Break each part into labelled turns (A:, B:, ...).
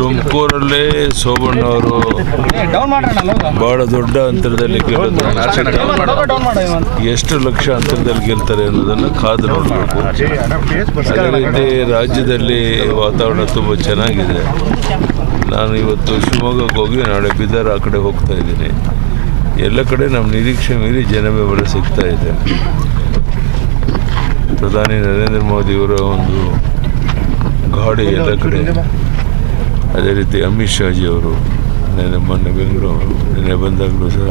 A: ತುಮಕೂರಲ್ಲೇ ಸೋಮಣ್ಣ ಅವರು ಬಹಳ ದೊಡ್ಡ ಅಂತರದಲ್ಲಿ ಎಷ್ಟು ಲಕ್ಷ ಅಂತರದಲ್ಲಿ ಗೆಲ್ತಾರೆ ಅನ್ನೋದನ್ನು ಕಾದು ನೋಡಬೇಕು. ಅದೇ ರೀತಿ ರಾಜ್ಯದಲ್ಲಿ ವಾತಾವರಣ ತುಂಬ ಚೆನ್ನಾಗಿದೆ. ನಾನು ಇವತ್ತು ಶಿವಮೊಗ್ಗಕ್ಕೆ ಹೋಗಿ ನಾಳೆ ಬೀದರ್ ಆ ಕಡೆ ಹೋಗ್ತಾ ಇದ್ದೀನಿ. ಎಲ್ಲ ಕಡೆ ನಮ್ಮ ನಿರೀಕ್ಷೆ ಮೀರಿ ಜನ ಬೆಂಬಲ ಸಿಗ್ತಾ ಇದೆ. ಪ್ರಧಾನಿ ನರೇಂದ್ರ ಮೋದಿಯವರ ಒಂದು ಗಾಡಿ ಎಲ್ಲ ಕಡೆ ಅದೇ ರೀತಿ ಅಮಿತ್ ಶಾಜಿ ಅವರು ನೆನ್ನೆ ಮೊನ್ನೆ ಬೆಂಗಳೂರು ನೆನ್ನೆ ಬಂದಾಗಲೂ ಸಹ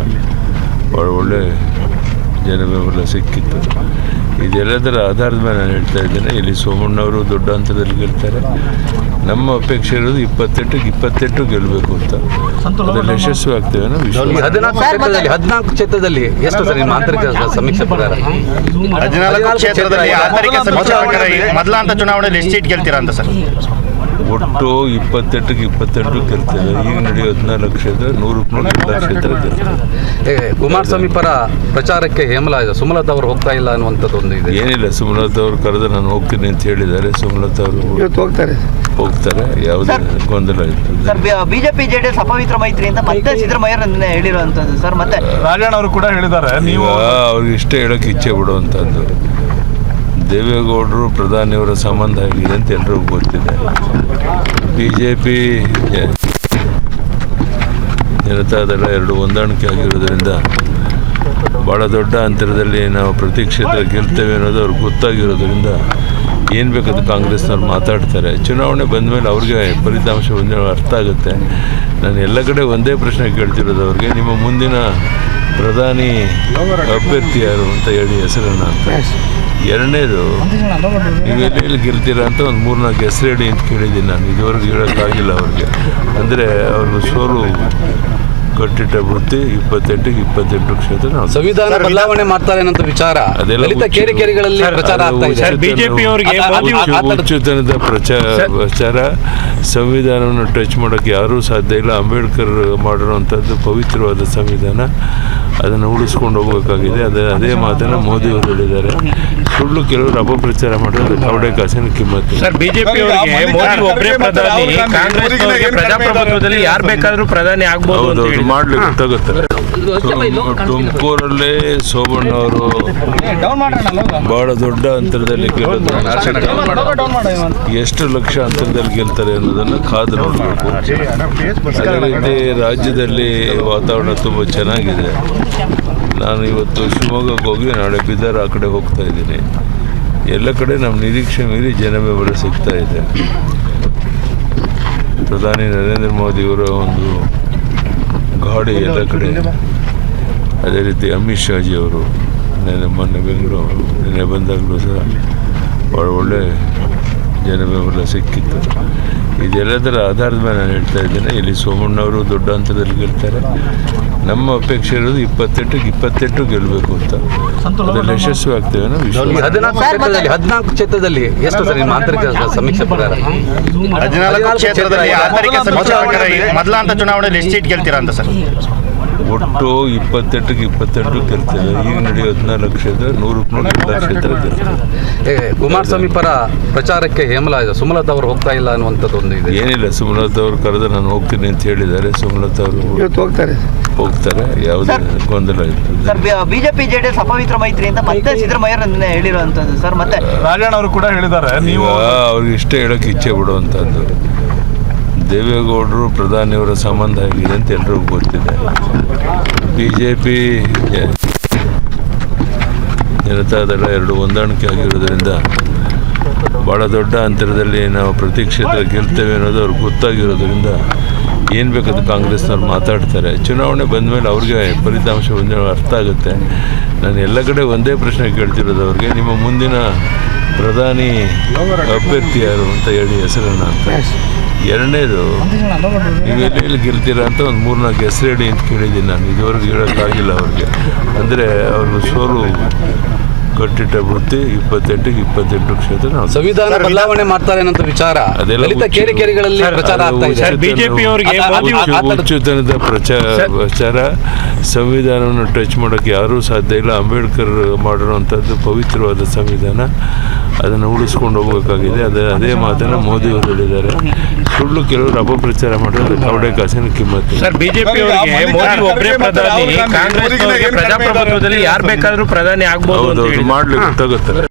A: ಭಾಳ ಒಳ್ಳೆ ಜನ ಬೆಂಬಲ ಸಿಕ್ಕಿತ್ತು. ಇದೆಲ್ಲದರ ಆಧಾರದ ಮೇಲೆ ನಾನು ಹೇಳ್ತಾ ಇದ್ದೇನೆ ಇಲ್ಲಿ ಸೋಮಣ್ಣವರು ದೊಡ್ಡ ಹಂತದಲ್ಲಿ ಗೆಲ್ತಾರೆ. ನಮ್ಮ ಅಪೇಕ್ಷೆ ಇರೋದು ಇಪ್ಪತ್ತೆಂಟಕ್ಕೆ ಇಪ್ಪತ್ತೆಂಟು ಗೆಲ್ಲಬೇಕು ಅಂತ. ಅದರಲ್ಲಿ ಯಶಸ್ವಿ ಆಗ್ತೇವೆ
B: ಹದಿನಾಲ್ಕು ಕ್ಷೇತ್ರದಲ್ಲಿ ಎಷ್ಟು ಸರ್ ನಿಮ್ಮ ಆಂತರಿಕ ಸಮೀಕ್ಷೆ ಪ್ರಕಾರ?
C: ಹದಿನಾಲ್ಕು ಕ್ಷೇತ್ರದಲ್ಲಿ ಆಂತರಿಕ ಸಮೀಕ್ಷೆ ಪ್ರಕಾರ ಈ ಮೊದಲ ಹಂತ ಚುನಾವಣೆಯಲ್ಲಿ ಎಷ್ಟು ಸೀಟ್ ಗೆಲ್ತೀರಾ ಅಂತ ಸರ್?
A: ಒಟ್ಟು ಇಪ್ಪತ್ತೆಂಟಕ್ಕೆ ಇಪ್ಪತ್ತೆಂಟು ಗೆಲ್ತೇವೆ ಈಗ ನಡೆಯೋ ಹದಿನಾಲ್ಕು ಕ್ಷೇತ್ರ ನೂರಕ್ಕೆ ನೂರು ಎಲ್ಲ ಕ್ಷೇತ್ರ ಗೆಲ್ತೇವೆ
B: ಕುಮಾರಸ್ವಾಮಿ ಪರ ಪ್ರಚಾರಕ್ಕೆ ಹೇಮಲ ಇದೆ. ಸುಮಲತಾ ಅವರು ಹೋಗ್ತಾ ಇಲ್ಲ ಅನ್ನುವಂಥದ್ದು ಒಂದು ಇದೆ.
A: ಏನಿಲ್ಲ ಸುಮಲತಾ ಅವರು ಕರೆದು ನಾನು ಹೋಗ್ತೀನಿ ಅಂತ ಹೇಳಿದ್ದಾರೆ. ಸುಮಲತಾ ಅವರು ಹೋಗ್ತಾರೆ. ಹೋಗ್ತಾರೆ. ಯಾವುದೇ ಗೊಂದಲ ಇಲ್ಲ.
D: ಜೆ ಬಿಜೆಪಿ ಜೆಡಿಎಸ್ ಅಪವಿತ್ರ ಮೈತ್ರಿ ಅಂತ ಮತ್ತೆ ಸಿದ್ದರಾಮಯ್ಯ ಹೇಳಿರುವಂತದ್ದು ಸರ್ ಮತ್ತೆ
E: ರಾಜಣ್ಣ ಅವರು ಕೂಡ ಹೇಳಿದ್ದಾರೆ. ನೀವು
A: ಅವ್ರಿಗೆ ಇಷ್ಟ ಹೇಳೋಕೆ ಇಚ್ಛೆ ಬಿಡುವಂಥದ್ದು ದೇವೇಗೌಡರು ಪ್ರಧಾನಿಯವರ ಸಂಬಂಧ ಆಗಿದೆ ಅಂತ ಎಲ್ಲರಿಗೂ ಗೊತ್ತಿದೆ. ಬಿ ಜೆ ಪಿ ಜನತಾದಳ ಎರಡು ಹೊಂದಾಣಿಕೆ ಆಗಿರೋದ್ರಿಂದ ಭಾಳ ದೊಡ್ಡ ಅಂತರದಲ್ಲಿ ನಾವು ಪ್ರತಿ ಗೆಲ್ತೇವೆ ಅನ್ನೋದು ಅವ್ರಿಗೆ ಗೊತ್ತಾಗಿರೋದ್ರಿಂದ ಏನು ಅಂತ ಕಾಂಗ್ರೆಸ್ನವ್ರು ಮಾತಾಡ್ತಾರೆ. ಚುನಾವಣೆ ಬಂದ ಮೇಲೆ ಅವ್ರಿಗೆ ಫಲಿತಾಂಶ ಒಂದೇ ಅರ್ಥ ಆಗುತ್ತೆ. ನಾನು ಎಲ್ಲ ಕಡೆ ಒಂದೇ ಪ್ರಶ್ನೆ ಕೇಳ್ತಿರೋದು ಅವ್ರಿಗೆ, ನಿಮ್ಮ ಮುಂದಿನ ಪ್ರಧಾನಿ ಅಭ್ಯರ್ಥಿ ಯಾರು ಅಂತ ಹೇಳಿ ಹೆಸರನ್ನು ಎರಡನೇದು. ನೀವು ಎಲ್ಲಿ ಗೆಲ್ತೀರಾ ಅಂತ ಒಂದು ಮೂರ್ನಾಲ್ಕು ಹೆಸರು ಹೇಳಿ ಅಂತ ಕೇಳಿದ್ದೀನಿ ನಾನು. ಇದುವರೆಗೂ ಹೇಳೋಕ್ಕಾಗಿಲ್ಲ ಅವ್ರಿಗೆ. ಅಂದರೆ ಅವ್ರಿಗೆ ಸೋಲು ಕಟ್ಟಿಟ್ಟ ವೃತ್ತಿ ಇಪ್ಪತ್ತೆಂಟಿಗೆ ಇಪ್ಪತ್ತೆಂಟು ಕ್ಷೇತ್ರ
B: ಸಂವಿಧಾನ ಬದಲಾವಣೆ ಮಾಡ್ತಾರೆ ಅನ್ನೋ ವಿಚಾರ.
A: ಅದೆಲ್ಲ
B: ಕೇರಿ
A: ಕೇರಿಗಳಲ್ಲಿ
B: ಕೇರಿಕೆರೆಗಳಲ್ಲಿ ಪ್ರಚಾರ
A: ಹುಚ್ಚುತನದ ಪ್ರಚಾರ ಪ್ರಚಾರ ಸಂವಿಧಾನವನ್ನು ಟಚ್ ಮಾಡೋಕ್ಕೆ ಯಾರೂ ಸಾಧ್ಯ ಇಲ್ಲ. ಅಂಬೇಡ್ಕರ್ ಮಾಡಿರುವಂಥದ್ದು ಪವಿತ್ರವಾದ ಸಂವಿಧಾನ. ಅದನ್ನು ಉಳಿಸ್ಕೊಂಡು ಹೋಗಬೇಕಾಗಿದೆ. ಅದೇ ಅದೇ ಮಾತನ್ನು ಮೋದಿ ಅವರು ಹೇಳಿದ್ದಾರೆ. ಸುಳ್ಳು ಕೆಲವರು ಅಪಪ್ರಚಾರ ಮಾಡಿದ್ರೆ ಕವಡೆ ಕಾಸಿನ ಕಿಮ್ಮತ್ತು.
E: ಸರ್ ಬಿಜೆಪಿ ಅವರಿಗೆ ಮೋದಿ ಒಬ್ಬರೇ ಪ್ರಧಾನಿ ಕಾಂಗ್ರೆಸ್ ಅವರಿಗೆ ಪ್ರಜಾಪ್ರಭುತ್ವದಲ್ಲಿ ಯಾರು ಬೇಕಾದರೂ ಪ್ರಧಾನಿ ಆಗ್ಬೋದು
A: ಮಾಡ್ಲಿಕ್ಕೆ ಗೊತ್ತಾಗುತ್ತೆ ತುಮಕೂರಲ್ಲೇ ಸೋಬಣ್ಣ ಅವರು ಬಹಳ ದೊಡ್ಡ ಅಂತರದಲ್ಲಿ ಗೆಲ್ಲೋದು ಎಷ್ಟು ಲಕ್ಷ ಅಂತರದಲ್ಲಿ ಗೆಲ್ತಾರೆ ಅನ್ನೋದನ್ನು ಕಾದು ನೋಡಬೇಕು. ಅದೇ ರೀತಿ ರಾಜ್ಯದಲ್ಲಿ ವಾತಾವರಣ ತುಂಬ ಚೆನ್ನಾಗಿದೆ. ನಾನು ಇವತ್ತು ಶಿವಮೊಗ್ಗಕ್ಕೆ ಹೋಗಿ ನಾಳೆ ಬಿದಾರ್ ಆ ಕಡೆ ಹೋಗ್ತಾ ಇದ್ದೀನಿ. ಎಲ್ಲ ಕಡೆ ನಮ್ಮ ನಿರೀಕ್ಷೆ ಮೀರಿ ಜನ ಬೆಂಬಲ ಸಿಗ್ತಾ ಇದೆ. ಪ್ರಧಾನಿ ನರೇಂದ್ರ ಮೋದಿಯವರ ಒಂದು ಗಾಡಿ ಎಲ್ಲ ಕಡೆ ಅದೇ ರೀತಿ ಅಮಿತ್ ಶಾಜಿ ಅವರು ನೆನ್ನೆ ಮೊನ್ನೆ ಬೆಂಗಳೂರು ನೆನ್ನೆ ಬಂದಾಗಲೂ ಸಹ ಭಾಳ ಒಳ್ಳೆ ಜನ ಬೆಂಬಲ ಸಿಕ್ಕಿತ್ತು. ಇದೆಲ್ಲದರ ಆಧಾರದ ಮೇಲೆ ನಾನು ಹೇಳ್ತಾ ಇದ್ದೇನೆ ಇಲ್ಲಿ ಸೋಮಣ್ಣವರು ದೊಡ್ಡ ಹಂತದಲ್ಲಿ ಗೆಲ್ತಾರೆ. ನಮ್ಮ ಅಪೇಕ್ಷೆ ಇರೋದು ಇಪ್ಪತ್ತೆಂಟಕ್ಕೆ ಇಪ್ಪತ್ತೆಂಟು ಗೆಲ್ಲಬೇಕು ಅಂತ. ಅದರಲ್ಲಿ ಯಶಸ್ವಿ ಆಗ್ತೇವೆ
B: ಹದಿನಾಲ್ಕು ಕ್ಷೇತ್ರದಲ್ಲಿ ಹದಿನಾಲ್ಕು ಕ್ಷೇತ್ರದಲ್ಲಿ ಎಷ್ಟು ಸರ್ ನಿಮ್ಮ ಆಂತರಿಕ ಸಮೀಕ್ಷೆ ಪ್ರಕಾರ?
C: ಹದಿನಾಲ್ಕು ಕ್ಷೇತ್ರದಲ್ಲಿ ಆಂತರಿಕ ಸಮೀಕ್ಷೆ ಮೊದಲ ಹಂತ ಚುನಾವಣೆಯಲ್ಲಿ ಎಷ್ಟು ಸೀಟ್ ಗೆಲ್ತೀರಾ ಅಂತ ಸರ್?
A: ಒಟ್ಟು ಇಪ್ಪತ್ತೆಂಟಕ್ಕೆ ಇಪ್ಪತ್ತೆಂಟು ಗೆಲ್ತೇವೆ ಈಗ ನಡೆಯೋ ಹದಿನಾಲ್ಕು ಕ್ಷೇತ್ರ ನೂರಕ್ಕೆ ನೂರು ಎಲ್ಲ ಕ್ಷೇತ್ರ ಗೆಲ್ತೇವೆ
B: ಏ, ಕುಮಾರಸ್ವಾಮಿ ಪರ ಪ್ರಚಾರಕ್ಕೆ ಹೇಮಲಾ ಸುಮಲತಾ ಅವರು ಹೋಗ್ತಾ ಇಲ್ಲ ಅನ್ನುವಂಥದ್ದು ಒಂದು ಇದೆ.
A: ಏನಿಲ್ಲ ಸುಮಲತಾ ಅವರು ಕರೆದು ನಾನು ಹೋಗ್ತೀನಿ ಅಂತ ಹೇಳಿದ್ದಾರೆ. ಸುಮಲತಾ ಅವರು ಹೋಗ್ತಾರೆ. ಹೋಗ್ತಾರೆ. ಯಾವುದೇ ಗೊಂದಲ ಇಲ್ಲ.
D: ಜೆ ಬಿಜೆಪಿ ಜೆಡಿಎಸ್ ಅಪವಿತ್ರ ಮೈತ್ರಿ ಅಂತ ಮತ್ತೆ ಸಿದ್ದರಾಮಯ್ಯ ಹೇಳಿರುವಂತದ್ದು ಸರ್ ಮತ್ತೆ
E: ರಾಜಣ್ಣ ಅವರು ಕೂಡ ಹೇಳಿದ್ದಾರೆ. ನೀವು
A: ಅವ್ರಿಗೆ ಇಷ್ಟ ಹೇಳೋಕೆ ಇಚ್ಛೆ ಬಿಡುವಂಥದ್ದು ದೇವೇಗೌಡರು ಪ್ರಧಾನಿಯವರ ಸಂಬಂಧ ಆಗಿದೆ ಅಂತ ಎಲ್ರಿಗೂ ಗೊತ್ತಿದೆ. ಬಿ ಜೆ ಪಿ ಜನತಾದಳ ಎರಡು ಹೊಂದಾಣಿಕೆ ಆಗಿರೋದ್ರಿಂದ ಭಾಳ ದೊಡ್ಡ ಅಂತರದಲ್ಲಿ ನಾವು ಪ್ರತಿ ಕ್ಷೇತ್ರ ಗೆಲ್ತೇವೆ ಅನ್ನೋದು ಅವ್ರಿಗೆ ಗೊತ್ತಾಗಿರೋದ್ರಿಂದ ಏನು ಬೇಕಾದ್ರೂ ಕಾಂಗ್ರೆಸ್ನವ್ರು ಮಾತಾಡ್ತಾರೆ. ಚುನಾವಣೆ ಬಂದ ಮೇಲೆ ಅವ್ರಿಗೆ ಫಲಿತಾಂಶ ಒಂದೇ ಅರ್ಥ ಆಗುತ್ತೆ. ನಾನು ಎಲ್ಲ ಕಡೆ ಒಂದೇ ಪ್ರಶ್ನೆ ಕೇಳ್ತಿರೋದು ಅವ್ರಿಗೆ, ನಿಮ್ಮ ಮುಂದಿನ ಪ್ರಧಾನಿ ಅಭ್ಯರ್ಥಿ ಯಾರು ಅಂತ ಹೇಳಿ ಹೆಸರನ್ನು ಅಂತ. ಎರಡನೇದು ನೀವು ಎಲ್ಲೆಲ್ಲಿ ಗೆಲ್ತೀರಾ ಅಂತ ಒಂದು ಮೂರ್ನಾಲ್ಕು ಹೆಸರು ಹೇಳಿ ಅಂತ ಕೇಳಿದ್ದೀನಿ ನಾನು. ಇದುವರೆಗೂ ಹೇಳೋಕ್ಕಾಗಿಲ್ಲ ಅವ್ರಿಗೆ. ಅಂದರೆ ಅವರು ಸೋಲು ಕಟ್ಟಿಟ್ಟ ವೃತ್ತಿ ಇಪ್ಪತ್ತೆಂಟಿಗೆ ಇಪ್ಪತ್ತೆಂಟು ಕ್ಷೇತ್ರ
B: ಸಂವಿಧಾನ ಬದಲಾವಣೆ ಮಾಡ್ತಾರೆ ಅನ್ನೋ ವಿಚಾರ. ಕೇರಿಕೆರೆಗಳಲ್ಲಿ ಪ್ರಚಾರ
A: ಹುಚ್ಚುತನದ ಪ್ರಚಾರ ಪ್ರಚಾರ ಸಂವಿಧಾನವನ್ನು ಟಚ್ ಮಾಡೋಕ್ಕೆ ಯಾರೂ ಸಾಧ್ಯ ಇಲ್ಲ. ಅಂಬೇಡ್ಕರ್ ಮಾಡಿರುವಂಥದ್ದು ಪವಿತ್ರವಾದ ಸಂವಿಧಾನ. ಅದನ್ನು ಉಳಿಸ್ಕೊಂಡು ಹೋಗಬೇಕಾಗಿದೆ. ಅದೇ ಅದೇ ಮಾತನ್ನು ಮೋದಿಯವರು ಹೇಳಿದ್ದಾರೆ. ಸುಳ್ಳು ಕೆಲವರು ಅಪಪ್ರಚಾರ ಮಾಡಿದ್ರೆ ಕವಡೆ ಕಾಸಿನ ಕಿಮ್ಮತ್ತು.
E: ಸರ್ ಬಿಜೆಪಿ ಅವರಿಗೆ ಮೋದಿ ಒಬ್ಬರೇ ಪ್ರಧಾನಿ ಕಾಂಗ್ರೆಸ್ ಪ್ರಜಾಪ್ರಭುತ್ವದಲ್ಲಿ ಯಾರು ಬೇಕಾದರೂ ಪ್ರಧಾನಿ ಆಗ್ಬೋದು ಅಂತ
A: ಹೌದು
E: ಹೇಳಿದ್ರು.
A: ಮಾಡ್ಲಿಕ್ಕೆ ಗೊತ್ತಾಗುತ್ತೆ.